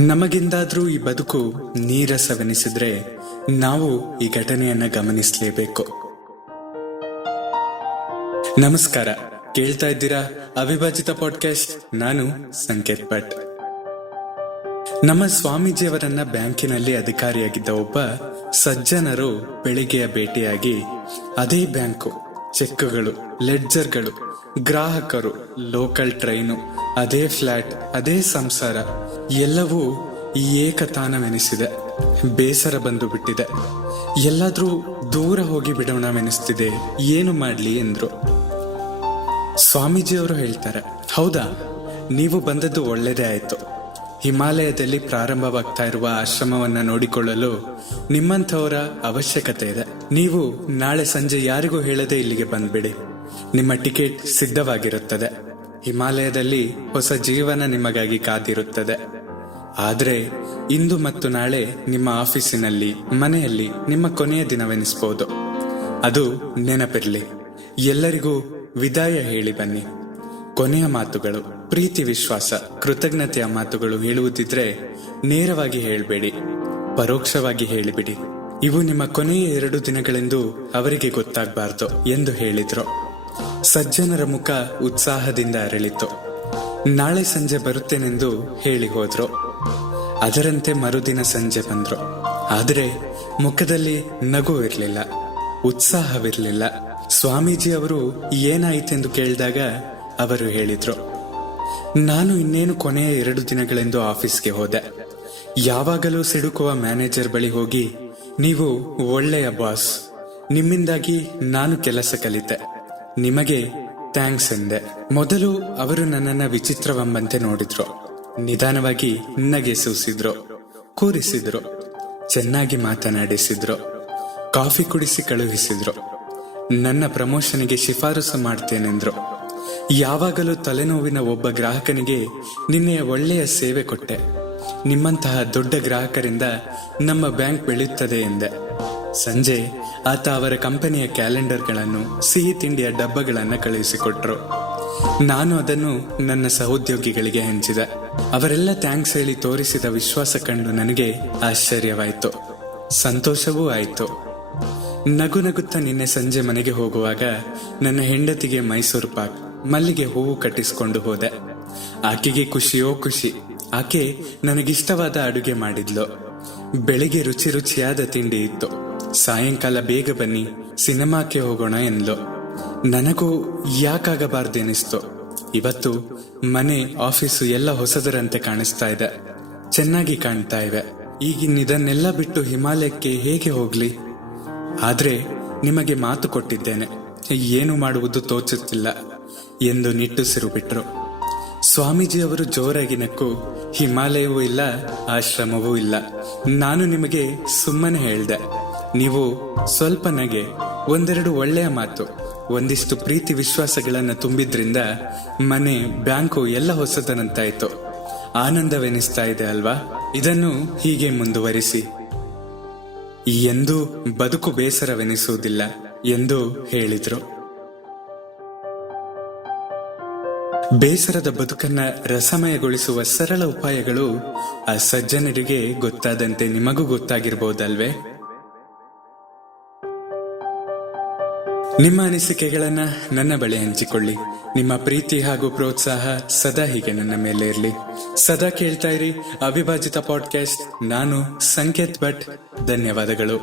ನಮಗೆಂದಾದ್ರೂ ಈ ಬದುಕು ನೀರಸವೆನಿಸಿದ್ರೆ ನಾವು ಈ ಘಟನೆಯನ್ನ ಗಮನಿಸಲೇಬೇಕು. ನಮಸ್ಕಾರ, ಕೇಳ್ತಾ ಇದ್ದೀರಾ ಅವಿಭಾಜಿತ ಪಾಡ್ಕಾಸ್ಟ್. ನಾನು ಸಂಕೇತ್ ಭಟ್. ನಮ್ಮ ಸ್ವಾಮೀಜಿಯವರನ್ನ ಬ್ಯಾಂಕಿನಲ್ಲಿ ಅಧಿಕಾರಿಯಾಗಿದ್ದ ಒಬ್ಬ ಸಜ್ಜನರು ಬೆಳಿಗ್ಗೆಯ ಭೇಟಿಯಾಗಿ ಅದೇ ಬ್ಯಾಂಕು, ಚೆಕ್ಗಳು, ಲೆಡ್ಜರ್ಗಳು, ಗ್ರಾಹಕರು, ಲೋಕಲ್ ಟ್ರೈನು, ಅದೇ ಫ್ಲಾಟ್, ಅದೇ ಸಂಸಾರ ಎಲ್ಲವೂ ಈ ಏಕತಾನವೆನಿಸಿದೆ. ಬೇಸರ ಬಂದು ಬಿಟ್ಟಿದೆ. ಎಲ್ಲಾದ್ರೂ ದೂರ ಹೋಗಿ ಬಿಡೋಣವೆನಿಸ್ತಿದೆ, ಏನು ಮಾಡ್ಲಿ ಎಂದ್ರು. ಸ್ವಾಮೀಜಿಯವರು ಹೇಳ್ತಾರೆ, ಹೌದಾ, ನೀವು ಬಂದದ್ದು ಒಳ್ಳೆಯದೇ ಆಯ್ತು. ಹಿಮಾಲಯದಲ್ಲಿ ಪ್ರಾರಂಭವಾಗ್ತಾ ಇರುವ ಆಶ್ರಮವನ್ನ ನೋಡಿಕೊಳ್ಳಲು ನಿಮ್ಮಂಥವರ ಅವಶ್ಯಕತೆ ಇದೆ. ನೀವು ನಾಳೆ ಸಂಜೆ ಯಾರಿಗೂ ಹೇಳದೆ ಇಲ್ಲಿಗೆ ಬಂದ್ಬಿಡಿ. ನಿಮ್ಮ ಟಿಕೆಟ್ ಸಿದ್ಧವಾಗಿರುತ್ತದೆ. ಹಿಮಾಲಯದಲ್ಲಿ ಹೊಸ ಜೀವನ ನಿಮಗಾಗಿ ಕಾದಿರುತ್ತದೆ. ಆದ್ರೆ ಇಂದು ಮತ್ತು ನಾಳೆ ನಿಮ್ಮ ಆಫೀಸಿನಲ್ಲಿ, ಮನೆಯಲ್ಲಿ ನಿಮ್ಮ ಕೊನೆಯ ದಿನವೆನಿಸಬಹುದು. ಅದು ನೆನಪಿರ್ಲಿ. ಎಲ್ಲರಿಗೂ ವಿದಾಯ ಹೇಳಿ ಬನ್ನಿ. ಕೊನೆಯ ಮಾತುಗಳು, ಪ್ರೀತಿ, ವಿಶ್ವಾಸ, ಕೃತಜ್ಞತೆಯ ಮಾತುಗಳು ಹೇಳುವುದಿದ್ರೆ ನೇರವಾಗಿ ಹೇಳಬೇಡಿ, ಪರೋಕ್ಷವಾಗಿ ಹೇಳಿಬಿಡಿ. ಇವು ನಿಮ್ಮ ಕೊನೆಯ 2 ದಿನಗಳೆಂದು ಅವರಿಗೆ ಗೊತ್ತಾಗಬಾರ್ದು ಎಂದು ಹೇಳಿದ್ರು. ಸಜ್ಜನರ ಮುಖ ಉತ್ಸಾಹದಿಂದ ಅರಳಿತು. ನಾಳೆ ಸಂಜೆ ಬರುತ್ತೇನೆಂದು ಹೇಳಿ ಹೋದ್ರು. ಅದರಂತೆ ಮರುದಿನ ಸಂಜೆ ಬಂದ್ರು. ಆದರೆ ಮುಖದಲ್ಲಿ ನಗು ಇರಲಿಲ್ಲ, ಉತ್ಸಾಹವಿರಲಿಲ್ಲ. ಸ್ವಾಮೀಜಿ ಅವರು ಏನಾಯಿತೆಂದು ಕೇಳಿದಾಗ ಅವರು ಹೇಳಿದ್ರು, ನಾನು ಇನ್ನೇನು ಕೊನೆಯ 2 ದಿನಗಳೆಂದು ಆಫೀಸ್ಗೆ ಹೋದೆ. ಯಾವಾಗಲೂ ಸಿಡುಕುವ ಮ್ಯಾನೇಜರ್ ಬಳಿ ಹೋಗಿ, ನೀವು ಒಳ್ಳೆಯ ಬಾಸ್, ನಿಮ್ಮಿಂದಾಗಿ ನಾನು ಕೆಲಸ ಕಲಿತೆ, ನಿಮಗೆ ಥ್ಯಾಂಕ್ಸ್ ಎಂದೆ. ಮೊದಲು ಅವರು ನನ್ನನ್ನ ವಿಚಿತ್ರವೆಂಬಂತೆ ನೋಡಿದ್ರು. ನಿಧಾನವಾಗಿ ನಗೆ ಸೂಸಿದ್ರು, ಕೂರಿಸಿದ್ರು, ಚೆನ್ನಾಗಿ ಮಾತನಾಡಿಸಿದ್ರು, ಕಾಫಿ ಕುಡಿಸಿ ಕಳುಹಿಸಿದ್ರು. ನನ್ನ ಪ್ರಮೋಷನ್ಗೆ ಶಿಫಾರಸು ಮಾಡ್ತೇನೆಂದ್ರು. ಯಾವಾಗಲೂ ತಲೆನೋವಿನ ಒಬ್ಬ ಗ್ರಾಹಕನಿಗೆ ನಿನ್ನೆಯ ಒಳ್ಳೆಯ ಸೇವೆ ಕೊಟ್ಟೆ. ನಿಮ್ಮಂತಹ ದೊಡ್ಡ ಗ್ರಾಹಕರಿಂದ ನಮ್ಮ ಬ್ಯಾಂಕ್ ಬೆಳೆಯುತ್ತದೆ ಎಂದೆ. ಸಂಜೆ ಆತ ಅವರ ಕಂಪನಿಯ ಕ್ಯಾಲೆಂಡರ್ಗಳನ್ನು, ಸಿಹಿ ತಿಂಡಿಯ ಡಬ್ಬಗಳನ್ನು ಕಳುಹಿಸಿಕೊಟ್ರು. ನಾನು ಅದನ್ನು ನನ್ನ ಸಹೋದ್ಯೋಗಿಗಳಿಗೆ ಹಂಚಿದೆ. ಅವರೆಲ್ಲ ಥ್ಯಾಂಕ್ಸ್ ಹೇಳಿ ತೋರಿಸಿದ ವಿಶ್ವಾಸ ಕಂಡು ನನಗೆ ಆಶ್ಚರ್ಯವಾಯಿತು, ಸಂತೋಷವೂ ಆಯಿತು. ನಗು ನಗುತ್ತಾ ನಿನ್ನೆ ಸಂಜೆ ಮನೆಗೆ ಹೋಗುವಾಗ ನನ್ನ ಹೆಂಡತಿಗೆ ಮೈಸೂರು ಪಾಕ್, ಮಲ್ಲಿಗೆ ಹೂವು ಕಟ್ಟಿಸಿಕೊಂಡು ಹೋದೆ. ಆಕೆಗೆ ಖುಷಿಯೋ ಖುಷಿ. ಆಕೆ ನನಗಿಷ್ಟವಾದ ಅಡುಗೆ ಮಾಡಿದ್ಲು. ಬೆಳಿಗ್ಗೆ ರುಚಿ ರುಚಿಯಾದ ತಿಂಡಿ ಇತ್ತು. ಸಾಯಂಕಾಲ ಬೇಗ ಬನ್ನಿ, ಸಿನಿಮಾಕ್ಕೆ ಹೋಗೋಣ ಎಂದ್ಲು. ನನಗೂ ಯಾಕಾಗಬಾರ್ದೆನಿಸ್ತು. ಇವತ್ತು ಮನೆ, ಆಫೀಸು ಎಲ್ಲ ಹೊಸದರಂತೆ ಕಾಣಿಸ್ತಾ ಇದೆ, ಚೆನ್ನಾಗಿ ಕಾಣ್ತಾ ಇವೆ. ಈಗಿನ್ನಿದನ್ನೆಲ್ಲ ಬಿಟ್ಟು ಹಿಮಾಲಯಕ್ಕೆ ಹೇಗೆ ಹೋಗ್ಲಿ? ಆದ್ರೆ ನಿಮಗೆ ಮಾತು ಕೊಟ್ಟಿದ್ದೇನೆ, ಏನು ಮಾಡುವುದು ತೋಚುತ್ತಿಲ್ಲ ಎಂದು ನಿಟ್ಟುಸಿರು ಬಿಟ್ರು. ಸ್ವಾಮೀಜಿಯವರು ಜೋರಾಗಿ ನಕ್ಕು, ಹಿಮಾಲಯವೂ ಇಲ್ಲ, ಆಶ್ರಮವೂ ಇಲ್ಲ. ನಾನು ನಿಮಗೆ ಸುಮ್ಮನೆ ಹೇಳ್ದೆ. ನೀವು ಸ್ವಲ್ಪ ನಗೆ, 1-2 ಒಳ್ಳೆಯ ಮಾತು, ಒಂದಿಷ್ಟು ಪ್ರೀತಿ ವಿಶ್ವಾಸಗಳನ್ನ ತುಂಬಿದ್ರಿಂದ ಮನೆ, ಬ್ಯಾಂಕು ಎಲ್ಲ ಹೊಸದನಂತಾಯ್ತು. ಆನಂದವೆನಿಸ್ತಾ ಇದೆ ಅಲ್ವಾ? ಇದನ್ನು ಹೀಗೆ ಮುಂದುವರಿಸಿ. ಎಂದೂ ಬದುಕು ಬೇಸರವೆನಿಸುವುದಿಲ್ಲ ಎಂದು ಹೇಳಿದ್ರು. ಬೇಸರದ ಬದುಕನ್ನ ರಸಮಯಗೊಳಿಸುವ ಸರಳ ಉಪಾಯಗಳು ಆ ಸಜ್ಜನರಿಗೆ ಗೊತ್ತಾದಂತೆ ನಿಮಗೂ ಗೊತ್ತಾಗಿರ್ಬಹುದಲ್ವೇ? ನಿಮ್ಮ ಅನಿಸಿಕೆಗಳನ್ನ ನನ್ನ ಬಳಿ ಹಂಚಿಕೊಳ್ಳಿ. ನಿಮ್ಮ ಪ್ರೀತಿ ಹಾಗೂ ಪ್ರೋತ್ಸಾಹ ಸದಾ ಹೀಗೆ ನನ್ನ ಮೇಲೆ ಇರಲಿ. ಸದಾ ಕೇಳ್ತಾ ಇರಿ ಅವಿಭಾಜಿತ ಪಾಡ್ಕಾಸ್ಟ್. ನಾನು ಸಂಕೇತ್ ಭಟ್. ಧನ್ಯವಾದಗಳು.